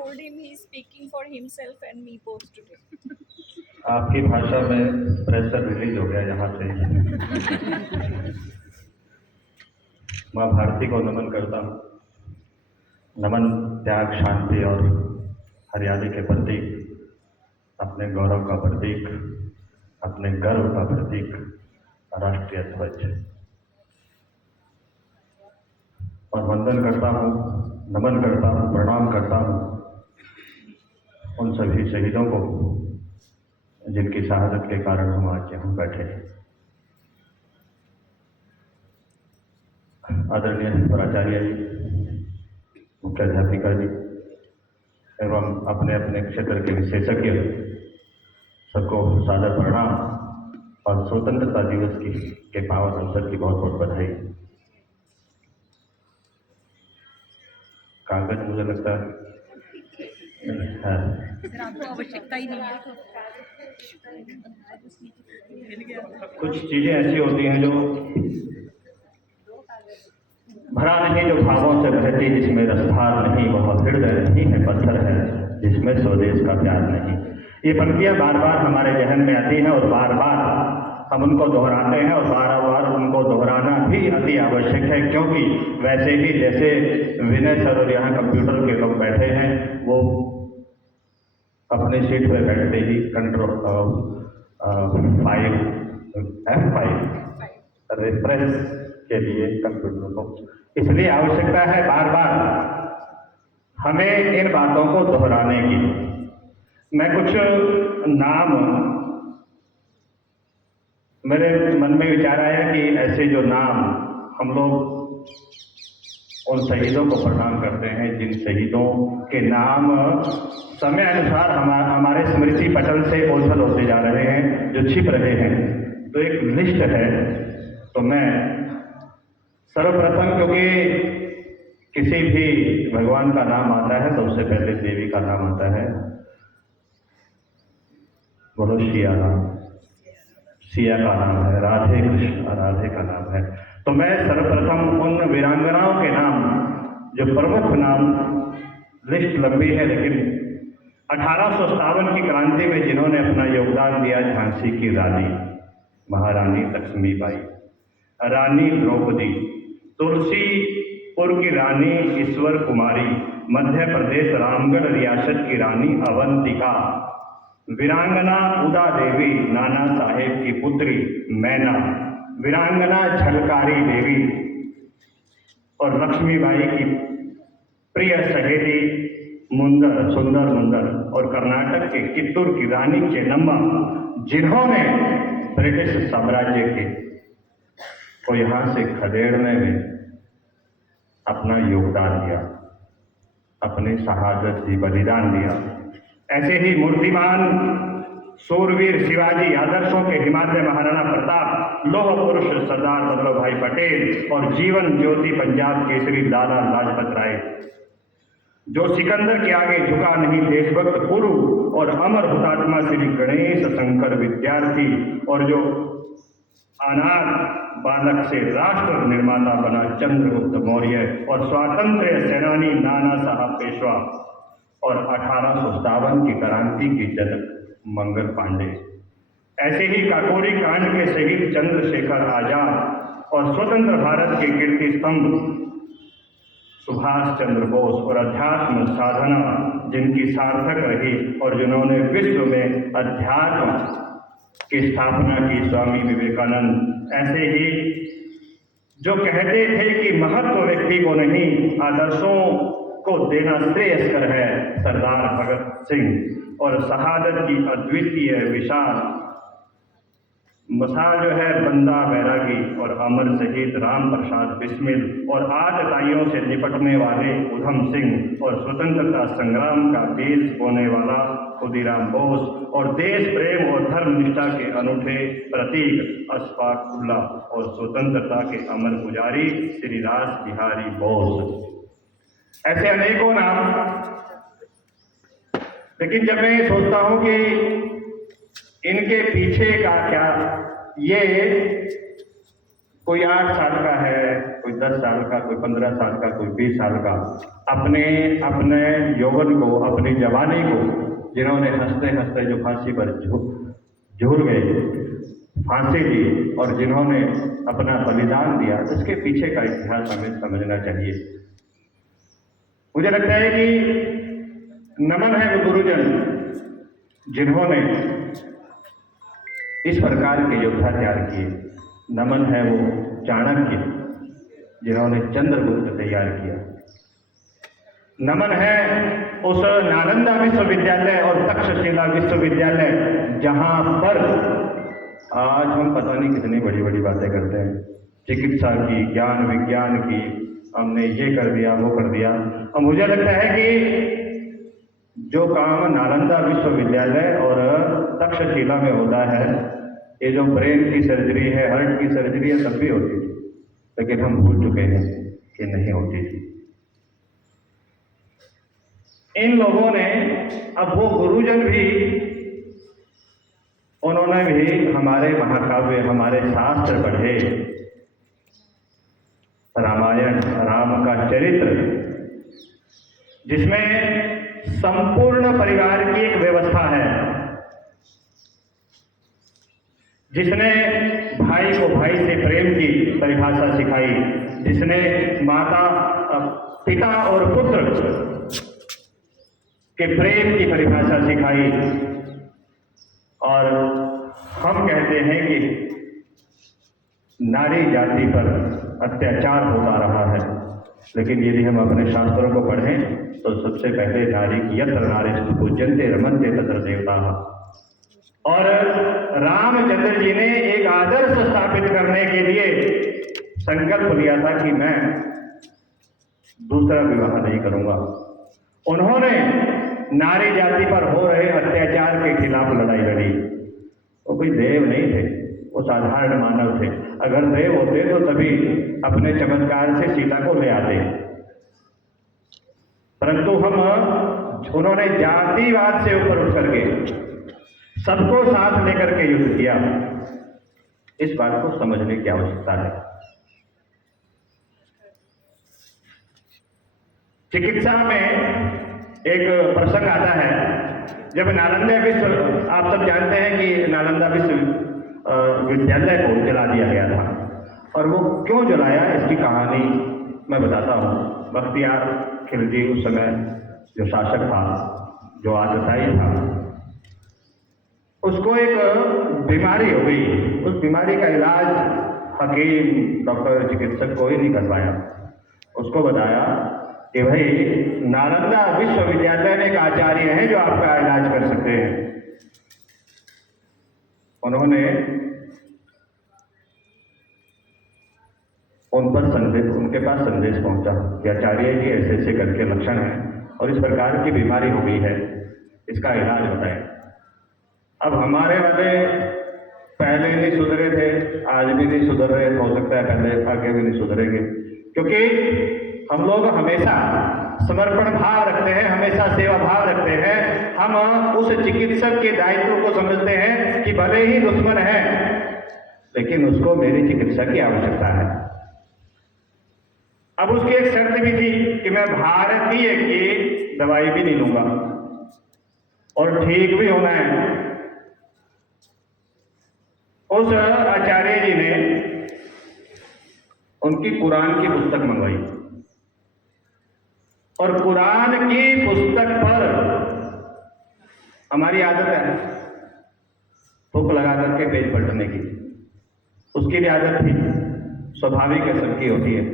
told him he's speaking for himself and me both today. आपकी भाषा में pressure release हो गया यहाँ से। माँ भारती को नमन करता हूँ। नमन त्याग, शांति और हरियाली के प्रतीक, अपने गौरव का प्रतीक, अपने गर्व का प्रतीक राष्ट्रीय ध्वज। और वंदन करता हूँ, नमन करता हूँ, प्रणाम करता हूँ उन सभी शहीदों को जिनकी शहादत के कारण हम आज यहाँ बैठे हैं। आदरणीय प्राचार्य जी, मुख्य अध्यापिका जी एवं अपने अपने क्षेत्र के विशेषज्ञ सबको सादर प्रणाम और स्वतंत्रता दिवस के पावन अवसर की बहुत बहुत बधाई। कागज मुझे लगता है आपको आवश्यकता ही नहीं है। कुछ चीजें ऐसी होती हैं जो भरा नहीं, जो भावों से बहती, जिसमें रसधार नहीं, वह हृदय नहीं है, पत्थर है जिसमें स्वदेश का प्यार नहीं। ये पंक्तियां बार बार हमारे जहन में आती हैं और बार बार हम उनको दोहराते हैं और बार बार उनको दोहराना भी अति आवश्यक है, क्योंकि वैसे ही जैसे विनय सर और यहाँ कंप्यूटर के लोग बैठे हैं, वो अपने सीट पर बैठते ही कंट्रोल F5 रिफ्रेश के लिए कंप्यूटर को, इसलिए आवश्यकता है बार बार हमें इन बातों को दोहराने की। मैं कुछ नाम मेरे मन में विचार आया कि ऐसे जो नाम हम लोग उन शहीदों को प्रणाम करते हैं जिन शहीदों के नाम समय अनुसार हमारे स्मृति पटल से ओझल होते जा रहे हैं, जो छिप रहे हैं। तो एक लिस्ट है, तो मैं सर्वप्रथम, क्योंकि किसी भी भगवान का नाम आता है तो उससे पहले देवी का नाम आता है। बोलो सिया राम, सिया का नाम है, राधे कृष्ण राधे का नाम है। तो मैं सर्वप्रथम उन वीरांगनाओं के नाम, जो प्रमुख नाम, लिस्ट लंबी है लेकिन 1857 की क्रांति में जिन्होंने अपना योगदान दिया, झांसी की रानी महारानी लक्ष्मीबाई, रानी द्रौपदी, तुलसीपुर की रानी ईश्वर कुमारी, मध्य प्रदेश रामगढ़ रियासत की रानी अवंतिका, वीरांगना उदा देवी, नाना साहेब की पुत्री मैना, वीरांगना झलकारी देवी और लक्ष्मीबाई की प्रिय सहेली सुंदर मुंदर, और कर्नाटक के कित्तूर की रानी चेन्नम्मा, जिन्होंने ब्रिटिश साम्राज्य को यहाँ से खदेड़ने में अपना योगदान दिया, अपनी शहादत दी, बलिदान दिया। ऐसे ही मूर्तिमान सूरवीर शिवाजी, आदर्शों के हिमालय महाराणा प्रताप, लौह पुरुष सरदार वल्लभ भाई पटेल और जीवन ज्योति पंजाब केसरी लाला लाजपत राय, जो सिकंदर के आगे झुका नहीं, देशभक्त गुरु और अमर हुतात्मा श्री गणेश शंकर विद्यार्थी, और जो अनाथ बालक से राष्ट्र निर्माता बना चंद्रगुप्त मौर्य, और स्वातंत्र्य सेनानी नाना साहब पेशवा, और 1857 की क्रांति की जनक मंगल पांडे। ऐसे ही काकोरी कांड के शहीद चंद्रशेखर आजाद और स्वतंत्र भारत के कीर्ति स्तंभ सुभाष चंद्र बोस, और अध्यात्म साधना जिनकी सार्थक रही और जिन्होंने विश्व में अध्यात्म की स्थापना की, स्वामी विवेकानंद। ऐसे ही जो कहते थे कि महत्व व्यक्ति को नहीं, आदर्शों को देना श्रेयस्कर है, सरदार भगत सिंह, और शहादत की अद्वितीय विशाल मिसाल जो है बंदा बैरागी और अमर शहीद राम प्रसाद बिस्मिल, और आतताइयों से निपटने वाले उधम सिंह, और स्वतंत्रता संग्राम का बीज बोने वाला खुदीराम बोस, और देश प्रेम और धर्मनिष्ठा के अनूठे प्रतीक अशफाक उल्लाह, और स्वतंत्रता के अमर पुजारी श्री रास बिहारी बोस। ऐसे अनेकों नाम। लेकिन जब मैं ये सोचता हूं कि इनके पीछे का क्या, ये कोई 8 साल का है, कोई 10 साल का, कोई 15 साल का, कोई 20 साल का, अपने अपने यौवन को, अपनी जवानी को, जिन्होंने हंसते हंसते जो फांसी पर झूल गए, फांसी दी, और जिन्होंने अपना बलिदान दिया, इसके पीछे का इतिहास हमें समझना चाहिए। मुझे लगता है कि नमन है वो गुरुजन जिन्होंने इस प्रकार के योद्धा तैयार किए। नमन है वो चाणक्य जिन्होंने चंद्रगुप्त तैयार किया। नमन है उस नालंदा विश्वविद्यालय और तक्षशिला विश्वविद्यालय जहां पर आज हम पता नहीं कितनी बड़ी बड़ी बातें करते हैं, चिकित्सा की, ज्ञान विज्ञान की, हमने ये कर दिया, वो कर दिया। और मुझे लगता है कि जो काम नालंदा विश्वविद्यालय और तक्षशिला में होता है, ये जो ब्रेन की सर्जरी है, हार्ट की सर्जरी है, तब भी होती थी, लेकिन हम भूल चुके हैं कि नहीं होती थी। इन लोगों ने, अब वो गुरुजन भी, उन्होंने भी हमारे महाकाव्य, हमारे शास्त्र पढ़े, रामायण, राम का चरित्र, जिसमें संपूर्ण परिवार की एक व्यवस्था है, जिसने भाई को भाई से प्रेम की परिभाषा सिखाई, जिसने माता, पिता और पुत्र के प्रेम की परिभाषा सिखाई। और हम कहते हैं कि नारी जाति पर अत्याचार होता रहा है, लेकिन यदि हम अपने शास्त्रों को पढ़ें तो सबसे पहले नारी की यत्र नारीस्तु पूज्यन्ते रमन्ते तत्र देवताः। और रामचंद्र जी ने एक आदर्श स्थापित करने के लिए संकल्प लिया था कि मैं दूसरा विवाह नहीं करूंगा। उन्होंने नारी जाति पर हो रहे अत्याचार के खिलाफ लड़ाई लड़ी। वो कोई देव नहीं थे, वो साधारण मानव थे। अगर देव होते तो तभी अपने चमत्कार से सीता को ले आते, परंतु उन्होंने जातिवाद से ऊपर उठ करके सबको साथ लेकर के युद्ध किया। इस बात को समझने की आवश्यकता है। चिकित्सा में एक प्रसंग आता है, जब नालंदा विश्व, आप सब जानते हैं कि नालंदा विश्वविद्यालय को जला दिया गया था, और वो क्यों जलाया इसकी कहानी मैं बताता हूँ। बख्तियार खिलजी उस समय जो शासक था, जो आतताई था, उसको एक बीमारी हो गई। उस बीमारी का इलाज हकीम, डॉक्टर, चिकित्सक कोई नहीं कर पाया। उसको बताया कि भाई नालंदा विश्वविद्यालय में एक आचार्य हैं जो आपका इलाज कर सकते हैं। उन्होंने उन पर संदेश, उनके पास संदेश पहुंचा कि आचार्य जी ऐसे ऐसे करके लक्षण हैं और इस प्रकार की बीमारी हो गई है, इसका इलाज बताएं। अब हमारे वाले पहले नहीं सुधरे थे, आज भी नहीं सुधर रहे, हो सकता है पहले आगे भी नहीं सुधरेंगे, क्योंकि हम लोग हमेशा समर्पण भाव रखते हैं, हमेशा सेवा भाव रखते हैं। हम उस चिकित्सक के दायित्व को समझते हैं कि भले ही दुश्मन है, लेकिन उसको मेरी चिकित्सा की आवश्यकता है। अब उसकी एक शर्त भी थी कि मैं भारतीय की दवाई भी नहीं लूंगा और ठीक भी होना है। उस आचार्य जी ने उनकी कुरान की पुस्तक मंगवाई, और कुरान की पुस्तक पर हमारी आदत है थूक लगा करके पेज पलटने की, उसकी भी आदत थी, स्वाभाविक है, सबकी होती है।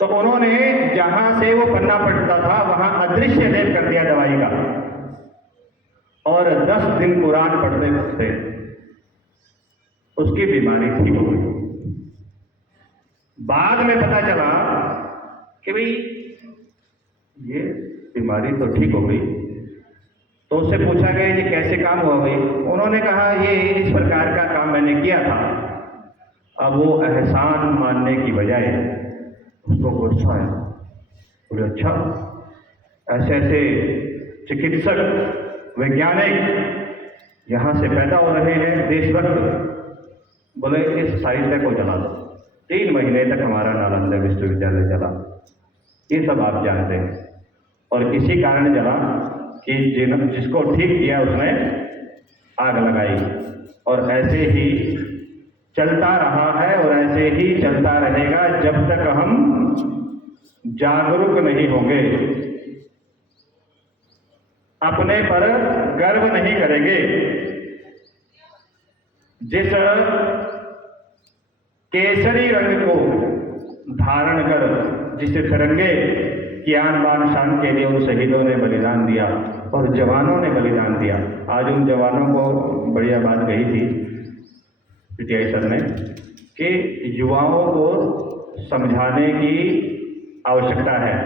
तो उन्होंने जहां से वो पन्ना पलटता था वहां अदृश्य लेप कर दिया दवाई का, और 10 दिन कुरान पढ़ते पढ़ते उसकी बीमारी ठीक हो गई। बाद में पता चला कि भाई ये बीमारी तो ठीक हो गई। तो उससे पूछा गया ये कैसे काम हुआ भाई? उन्होंने कहा ये इस प्रकार का काम मैंने किया था। अब वो एहसान मानने की बजाय उसको गुस्सा आया, बोले अच्छा ऐसे ऐसे चिकित्सक, वैज्ञानिक यहाँ से पैदा हो रहे हैं, देशभक्त, बोले इस साहित्य को जला दो। 3 महीने तक हमारा नालंदा विश्वविद्यालय चला। ये सब आप जानते हैं। और इसी कारण जला कि जिसको ठीक किया उसने आग लगाई, और ऐसे ही चलता रहा है और ऐसे ही चलता रहेगा जब तक हम जागरूक नहीं होंगे, अपने पर गर्व नहीं करेंगे। जिस केसरी रंग को धारण कर, जिस तिरंगे की आन बान शान के लिए उन शहीदों ने बलिदान दिया और जवानों ने बलिदान दिया। आज उन जवानों को बढ़िया बात कही थी पीटीआई सर ने कि युवाओं को समझाने की आवश्यकता है।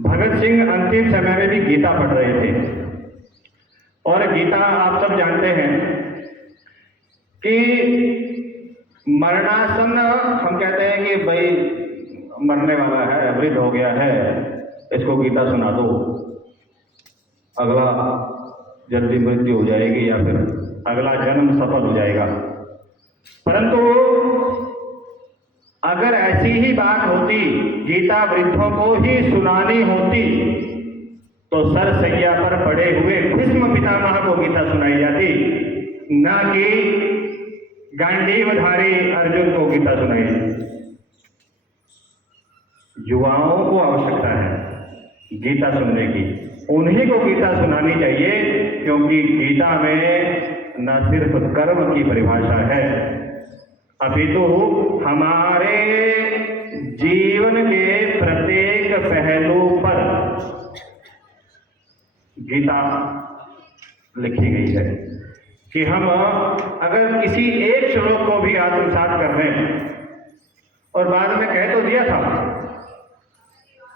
भगत सिंह अंतिम समय में भी गीता पढ़ रहे थे, और गीता आप सब जानते हैं कि मरणासन, हम कहते हैं कि भाई मरने वाला है, वृद्ध हो गया है, इसको गीता सुना दो, अगला जल्दी मृत्यु हो जाएगी या फिर अगला जन्म सफल हो जाएगा। परंतु अगर ऐसी ही बात होती, गीता वृद्धों को ही सुनानी होती, तो सरसैया पर पड़े हुए भीष्म पितामह को गीता सुनाई जाती, न कि गांडीवधारी अर्जुन को गीता सुनाई। युवाओं को आवश्यकता है गीता सुनने की, उन्हीं को गीता सुनानी चाहिए, क्योंकि गीता में न सिर्फ कर्म की परिभाषा है, अपितु हमारे जीवन के प्रत्येक पहलू पर गीता लिखी गई है कि हम अगर किसी एक श्लोक को भी आत्मसात कर लें, और बाद में कह तो दिया था,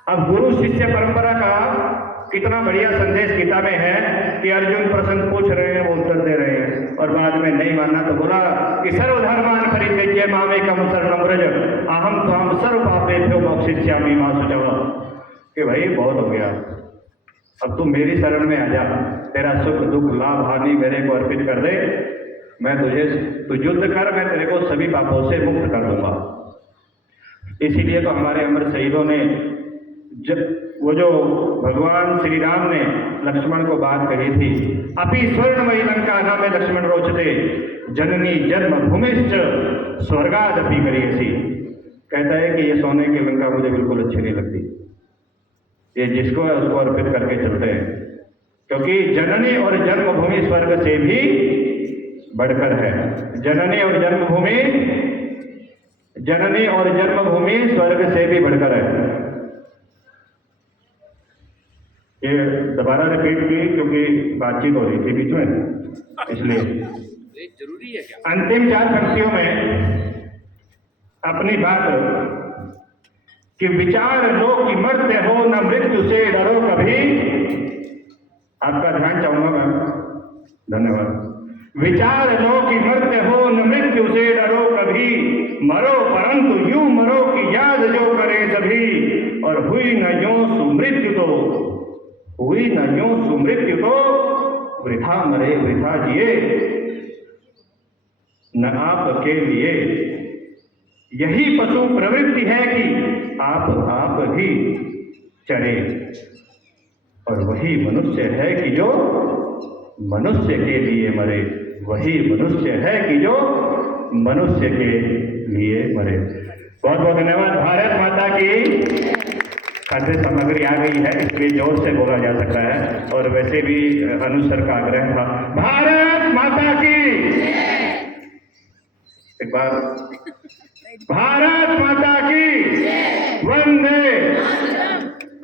अब गुरु शिष्य परंपरा का कितना बढ़िया संदेश गीता में है कि अर्जुन प्रश्न पूछ रहे हैं, वो उत्तर दे रहे हैं, और बाद में नहीं मानना तो बोला कि सर्वधर्मान परित्यज्य मामेकं शरणं व्रज अहम त्वां सर्व पापेभ्यो मोक्षयिष्यामि मा शुचः। कि भाई बहुत हो गया, अब तू मेरी शरण में आ जा, तेरा सुख दुख लाभ हानि मेरे को अर्पित कर दे, मैं तू युद्ध कर, मैं तेरे को सभी पापों से मुक्त कर दूंगा। इसीलिए तो हमारे अमर शहीदों ने वो जो भगवान श्री राम ने लक्ष्मण को बात कही थी, अपि स्वर्णमयी लंका न में लक्ष्मण रोचते जननी जन्म भूमिश्च स्वर्गादपि करियसी। कहता है कि ये सोने की लंका मुझे बिल्कुल अच्छी नहीं लगती, ये जिसको है उसको अर्पित करके चलते हैं, क्योंकि जननी और जन्मभूमि स्वर्ग से भी बढ़कर है। जननी और जन्मभूमि स्वर्ग से भी बढ़कर है। ये दोबारा रिपीट की क्योंकि बातचीत हो रही थी बीच में, इसलिए जरूरी है क्या? अंतिम 4 पंक्तियों में अपनी बात कि विचार लो कि मरते हो न मृत्यु से डरो कभी। आपका ध्यान चाहूंगा मैं, धन्यवाद। विचार लो कि मरते हो न मृत्यु से डरो कभी, मरो परंतु यूं मरो कि याद जो करे सभी, और हुई न यो सुमृत्यु तो वृथा मरे वृथा जिए, न आपके लिए यही पशु प्रवृत्ति है कि आप भी चढ़े, और वही मनुष्य है कि जो मनुष्य के लिए मरे, वही मनुष्य है कि जो मनुष्य के लिए मरे। बहुत बहुत धन्यवाद। भारत माता की खाद्य सामग्री आ गई है, इसलिए जोर से बोला जा सकता है, और वैसे भी अनुसर का आग्रह था। भारत माता की एक बार, भारत माता की वंदे।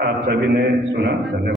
आप सभी ने सुना, धन्यवाद।